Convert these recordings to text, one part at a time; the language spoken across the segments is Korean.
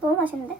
너무 맛있는데?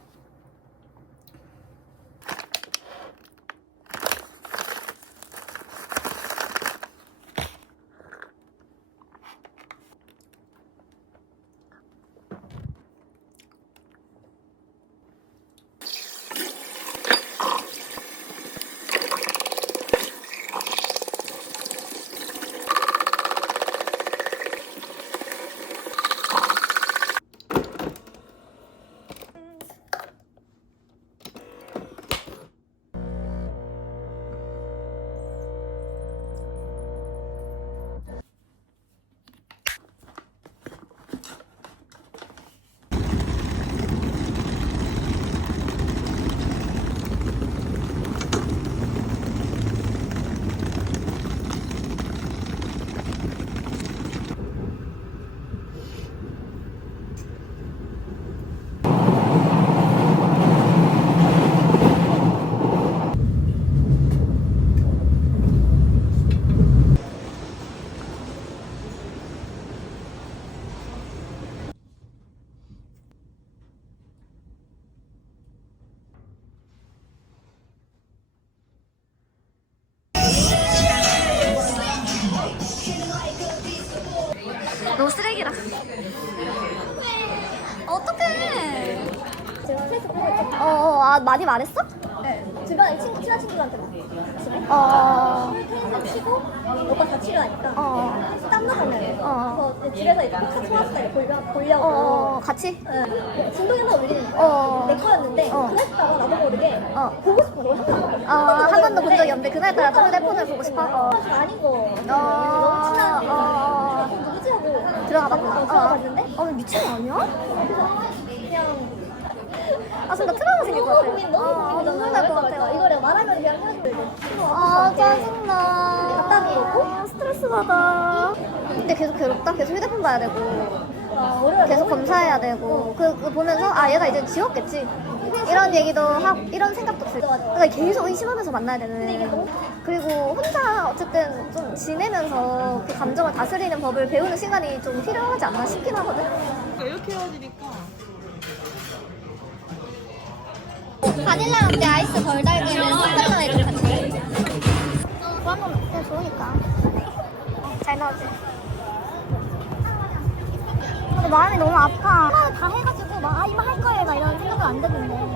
너 쓰레기라. 어떡해. 제가 테스트 보고 있거든요. 아, 많이 말했어? 네. 주변에 친한 친구들한테 막 집에 테니스 치고 오빠 다치려 하니까 땀 나잖아요. 그래서 집에서 이제 같이 왔어요. 보려고. 같이? 네. 진동이나 울리는 거예요. 내 거였는데 그랬다가 나도 모르게 보고 싶어. 너무 하는 한 번도 본 적이 없는데 그날따라 또 휴대폰을 보고 싶어? 아닌 거. 너무 친한 누구지 하고 들어가 봤구나. 들어가봤는데 미친 거 아니야? 그냥 아, 진짜 트라우마 생길 것 같아. 고민 너무 눈물 날 것 같아. 이거를 말하면 그냥 헤어지고 짜증나. 갖다 놓고 스트레스 받아. 근데 계속 괴롭다? 계속 휴대폰 봐야 되고. 월요일에 계속 검사해야 되고. 그거 보면서, 이얘가 이제 지웠겠지. 이런 얘기도 하고, 이런 생각도 들. 그러니까 계속 의심하면서 만나야 되는. 그리고 혼자 어쨌든 좀 지내면서 그 감정을 다스리는 법을 배우는 시간이 좀 필요하지 않나 싶긴 하거든. 이렇게 헤어지니까 바닐라 라떼 아이스 덜 달기는 섞었나 같은데? 그러면 그냥 좋으니까. 잘 나오지? 근데 마음이 너무 아파. 하나 다 해가지고 막 이만 할 거예요 막 이런 생각은 안 드는데.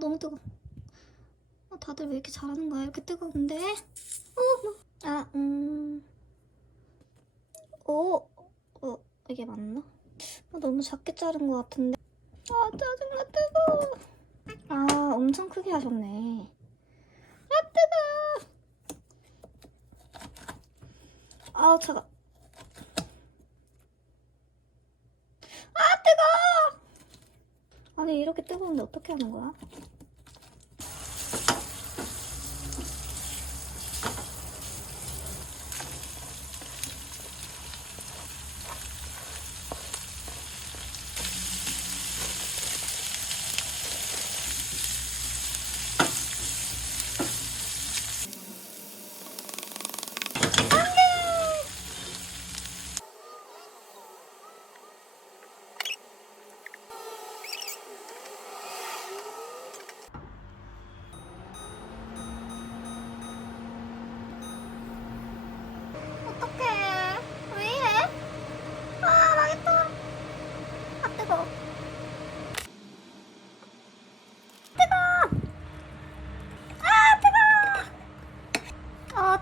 너무 뜨거워. 다들 왜 이렇게 잘하는 거야? 이렇게 뜨거운데? 이게 맞나? 너무 작게 자른 것 같은데. 짜증나, 뜨거워. 엄청 크게 하셨네. 뜨거워. 차가. 뜨거워. 아니, 이렇게 뜨거운데 어떻게 하는 거야?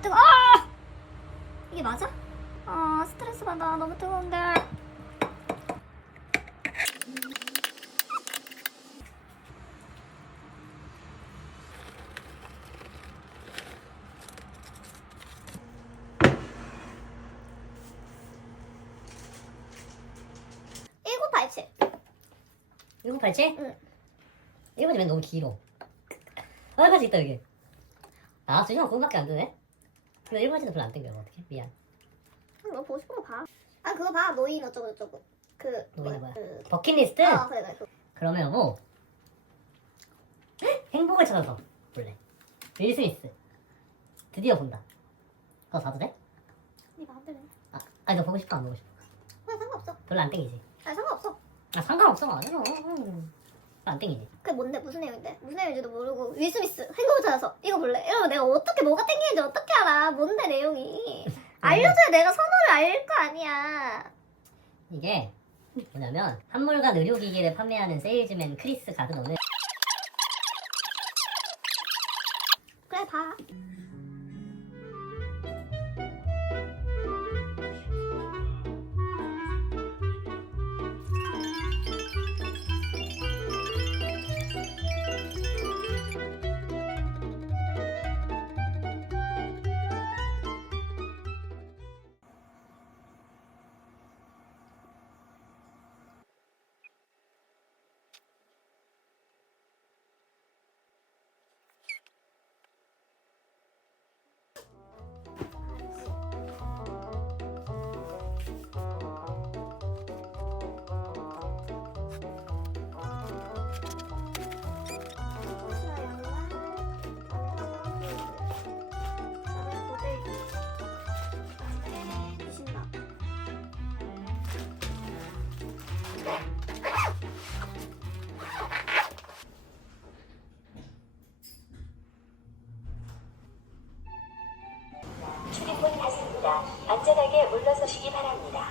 뜨거. 이게 맞아? 아 스트레스 받아. 너무 뜨거운데. 일곱 팔칠. 1987? 응. 1987면 너무 길어. 할 수 있다 여기. 아 2시간 9분밖에 안 되네? 그래 1번째도 별로 안 땡겨. 어떡해? 미안. 너 보고 싶은 거 봐. 아 그거 봐. 노인 어쩌고 저쩌고. 그 노인이 뭐야? 그 버킷리스트? 그래 그래. 그러면 여보 행복을 찾아서 볼래. 윌 스미스 드디어 본다. 그거 봐도 돼? 네 마음대로. 해. 아니 너 보고 싶어 안 보고 싶어? 그래 상관없어. 별로 안 땡기지? 아니 상관없어. 아 상관없어. 아니요. 안 땡기지? 그게 뭔데 무슨 내용인데? 무슨 내용인지도 모르고 윌 스미스 행복을 찾아서 이거 볼래? 이러면 내가 어떻게 뭐가 땡기는지 어떻게 알아? 뭔데 내용이? 알려줘야 내가 선호를 알 거 아니야. 이게 뭐냐면 한물간 의료기기를 판매하는 세일즈맨 크리스 가드너는 그래 봐. 출입문 닫습니다. 안전하게 물러서시기 바랍니다.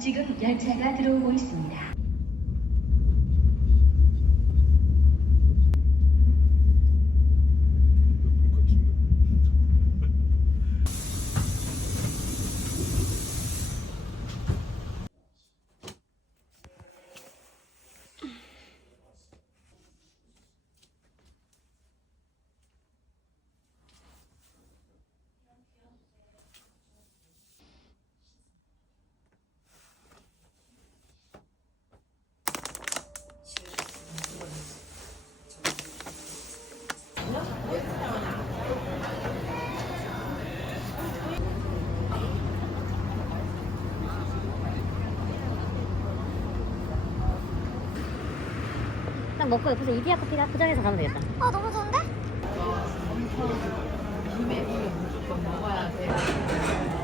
지금 열차가 들어오고 있습니다. 딱 먹고 옆에서 이디야 커피가 포장해서 가면 되겠다. 아 너무 좋은데?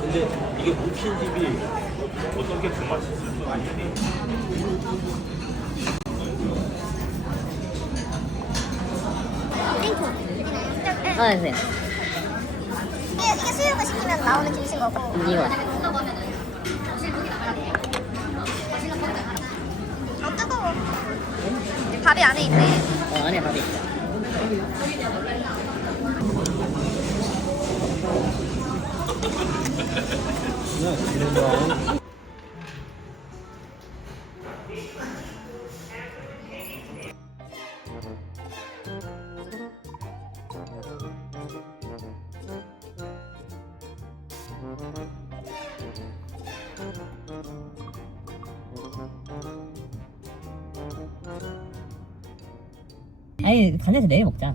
근데 이게 무침집이 어떻게 더 맛있을까? 아 주세요. 이게 수육을 시키면 나오는 김치인 거고. 이거 아 뜨거워. 밥이 안에 있네. 안에 밥이 있어. 아니 간에서 내일 먹자.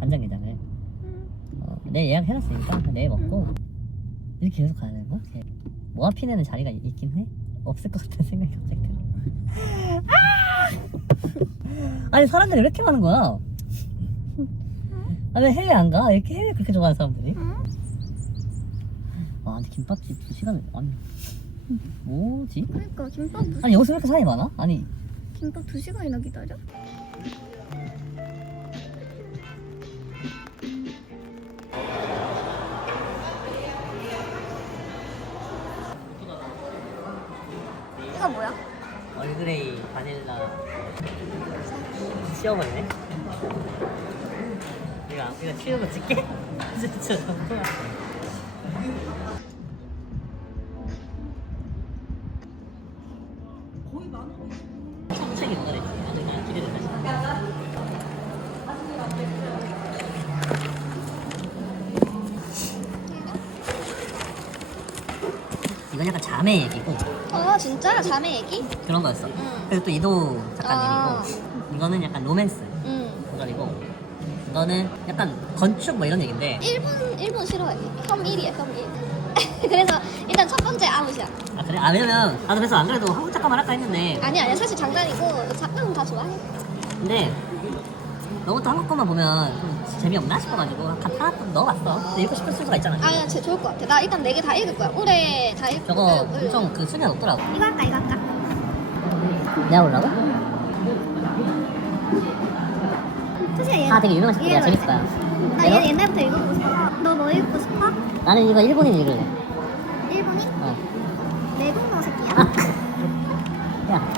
간장게장을. 내일 예약해놨으니까 내일 먹고 이렇게 계속 가야 되는 거야? 모아피내는 자리가 있긴 해? 없을 것 같은 생각이 갑자기 들어. 아니 사람들이 왜 이렇게 많은 거야? 아니 왜 해외 안 가? 이렇게 해외 그렇게 좋아하는 사람들이? 아 근데 김밥집 2시간을 아니 뭐지? 그러니까 김밥 아니 여기서 왜 이렇게 사람이 많아? 아니 김밥 2시간이나 기다려? 이거 뭐야? 얼그레이 바닐라 치워버리네? 이거 치우고 찍게? 진짜 너무야. 책이 뭐가 될지 아주 난 기대된다. 이건 약간 자매 얘기고 아 진짜? 자매 얘기? 그런 거였어. 응. 그래서 또 이도 작가님이고 이거는 약간 로맨스 응. 고전이고 이거는 약간 건축 뭐 이런 얘기인데 일본 싫어해. 혐 1이야 혐 1. 그래서 일단 첫 번째 아웃이야. 아 그래? 아 왜냐면 나도 그래서 안 그래도 한국 작가만 할까 했는데 아니야 사실 장난이고 작가는 다 좋아해. 근데 너무 또 한국 거만 보면 좀 재미없나 싶어가지고 하나 좀 넣어봤어. 근데 읽고 싶은 수가 있잖아. 아니야 진짜 좋을 것 같아. 나 일단 4개 다 읽을 거야. 올해 다 읽고. 저거 엄청 그 순위가 높더라고. 이거 할까 이거 할까? 내가 보려고? 토시야 얘. 아 되게 유명한 책이야. 재밌을 거야. 나 내가? 얘 옛날부터 읽어보고 싶어. 너 뭐 읽고 싶어? 나는 이거 일본인 읽을래. 일본인? 어. 내국노 새끼야? 야.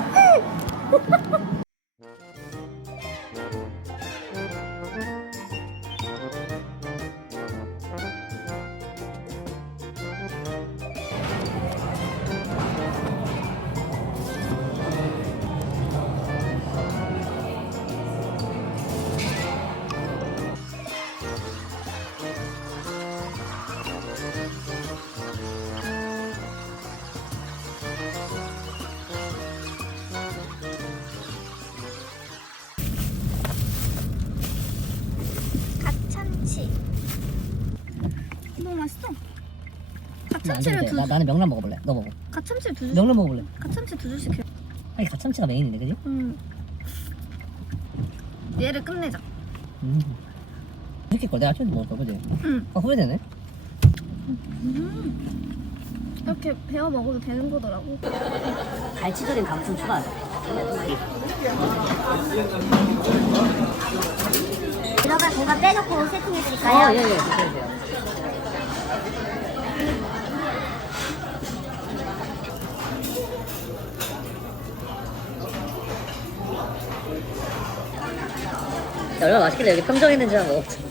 갓참치. 너무 맛있어. 안 갓참치를 돼도 돼. 두 나는 명란 먹어볼래. 너 먹어. 갓참치를 두 줄. 명란 먹어볼래. 갓참치 2줄씩 해. 아니 가참치가 메인인데 그지? 얘를 끝내자. 이렇게 걸 내가 아침에 먹을 걸 그지? 응. 아 후회되네. 이렇게 베어 먹어도 되는 거더라고. 갈치조림 감품 추가하자. 들어가 공간 빼놓고 세팅해드릴까요? 예예. 부탁드려요. 얼마나 맛있길래 여기 평정 있는지 한번 먹어보자.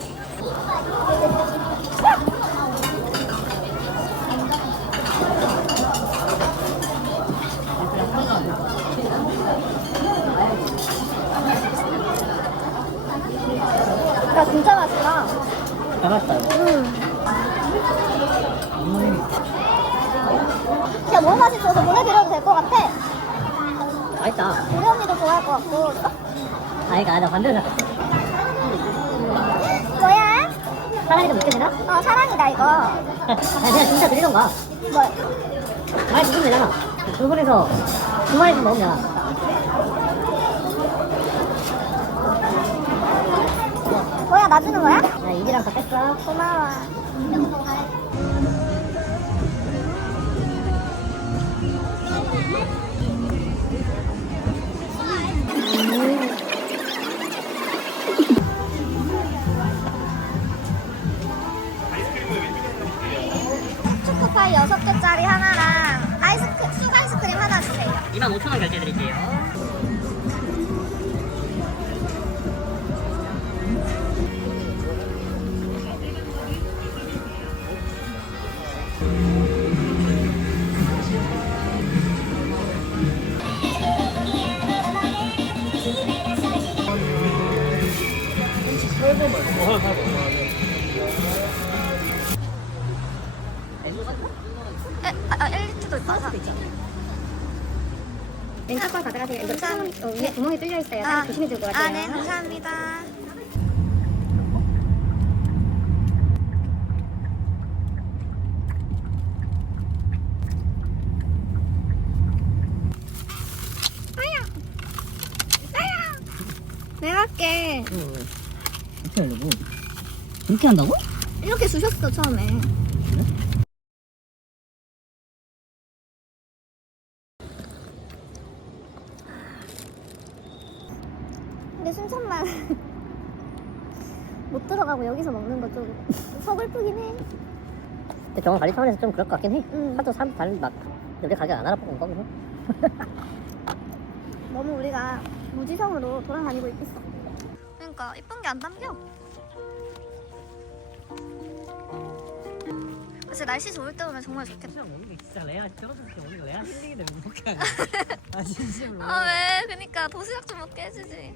야 진짜 맛있다. 잘 맛있다 이거. 야 너무 맛있어서 보내드려도 될 것 같아. 맛있다. 우리 언니도 좋아할 것 같고. 아니 나 반대로 생각했어. 뭐야? 사랑이 좀 늦게 되나? 어 사랑이다 이거. 아니 그냥 진짜 드리던가. 뭘? 많이 주면 되잖아. 두 분이서 2마리씩 먹으면 되잖아. 뭐야 나 주는 거야? 야 입이랑 다 뺐어. 고마워. 초코파이 6개짜리 하나랑 쑥 아이스크림 하나 주세요. 25,000원 결제드릴게요. 아 1리터도 있어. 렌즈걸 가져가세요. 이거 참 위에 구멍이 뚫려 있어요. 조심히 들고 가세요. 아, 네, 감사합니다. 내가 할게. 어떻게 하려고? 그렇게 한다고? 이렇게 주셨어 처음에. 근데 순천만 못 들어가고 여기서 먹는 거 좀 서글프긴 해. 근데 병원 관리 차원에서 좀 그럴 것 같긴 해. 응. 하도 사람 다른 막 우리 가게 안 알아보고 온 거면서. 너무 우리가 무지성으로 돌아다니고 있겠어. 그러니까 이쁜 게 안 담겨. 그래서 날씨 좋을 때 오면 정말 좋겠다. 그냥 먹는 게 진짜 레아 떨어졌을 때 먹는 거 레아 힐링인데 왜 먹게 하냐? 아 진심으로. 아 왜? 그니까 도시락 좀 먹게 해주지.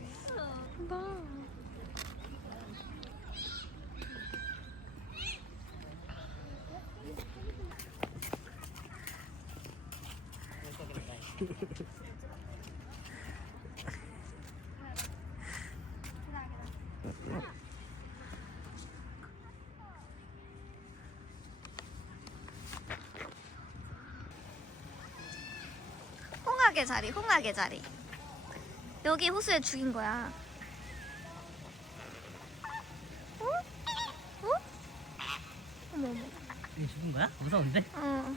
홍학의 자리, 홍학의 자리. 여기 호수에 죽인 거야. 어? 어? 어머 어머. 이게 죽은 거야? 무서운데? 어.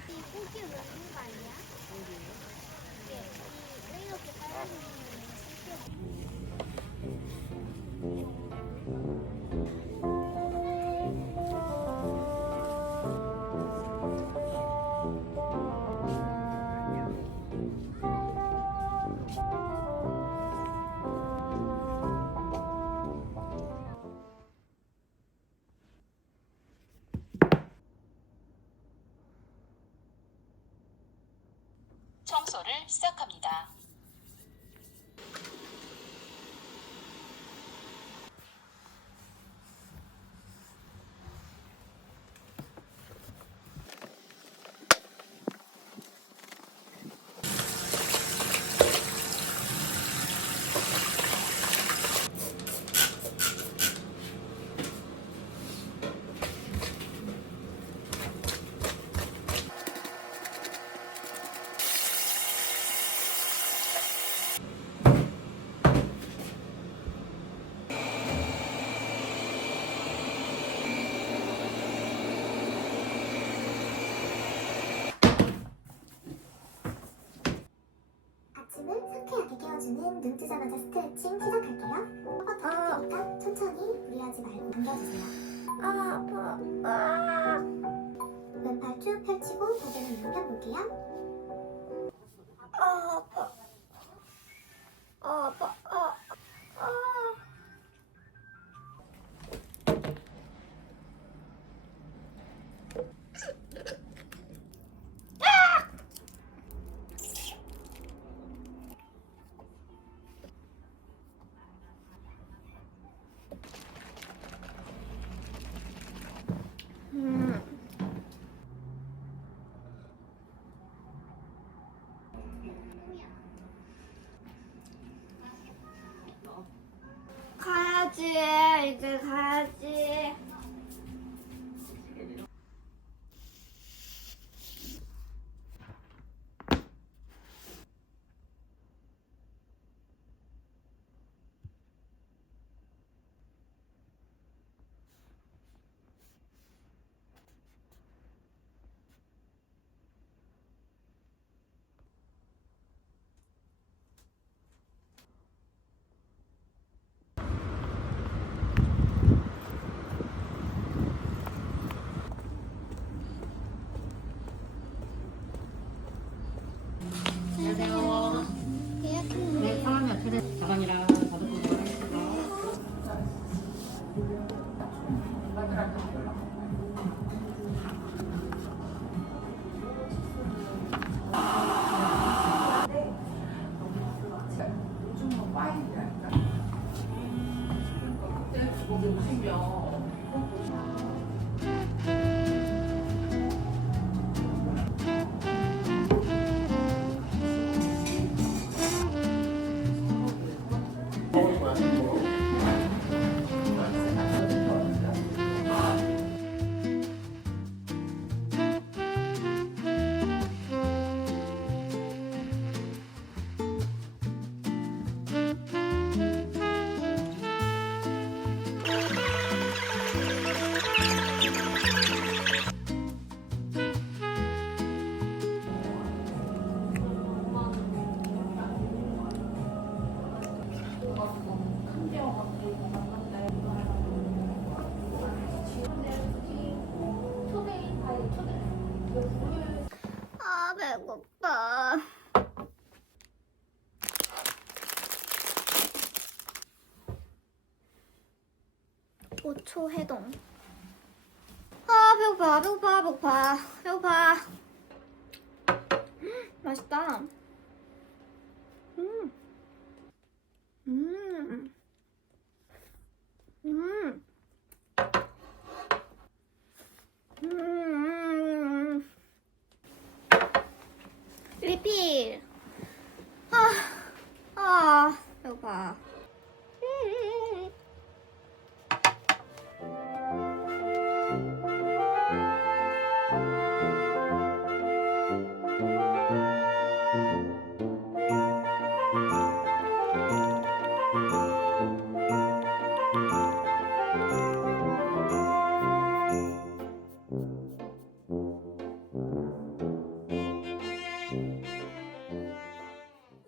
청소를 시작합니다. 아침을 상쾌하게 깨워주는 눈 뜨자마자 스트레칭 시작할게요. 뻗어지니까 천천히 무리하지 말고 당겨주세요. 왼팔 쭉 펼치고 고개를 눕혀볼게요. 가야지, 이제 가야지. 초해동. 아 배고파 배고파 배고파 배고파. 맛있다. 음. 음. 음. 리필. 배고파.